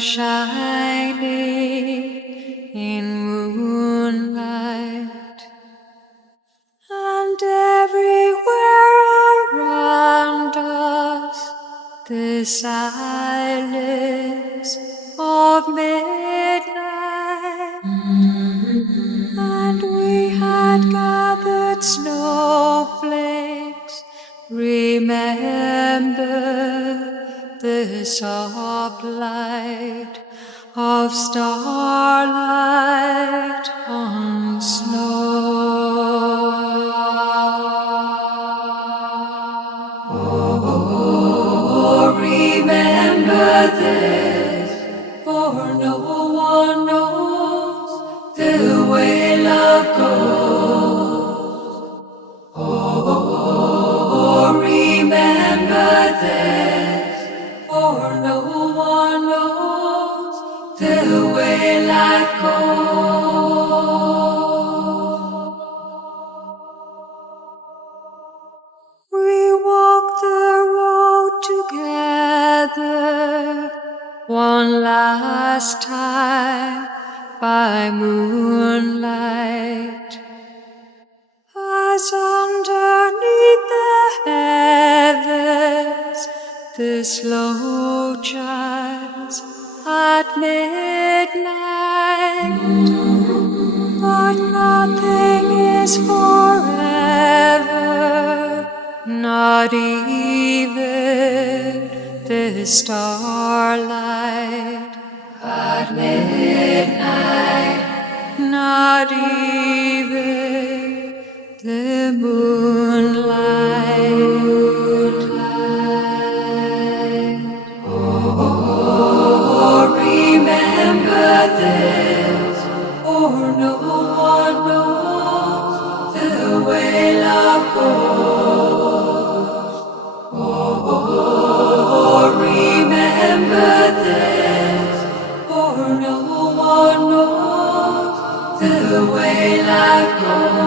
shining in moonlight, and everywhere around us the silence of midnight. And we had gathered snowflakes. Remember the soft light of starlight on snow. Oh, remember this, for no one knows the way love goes. Oh, remember this, for no one knows the way life goes. We walked the road together one last time by moonlight, as underneath the heavens the slow chimes at midnight. But nothing is forever, not even the starlight at midnight, not even the moonlight. Oh, remember this, for no one knows the way love goes. Oh, remember this, for no one knows the way life goes.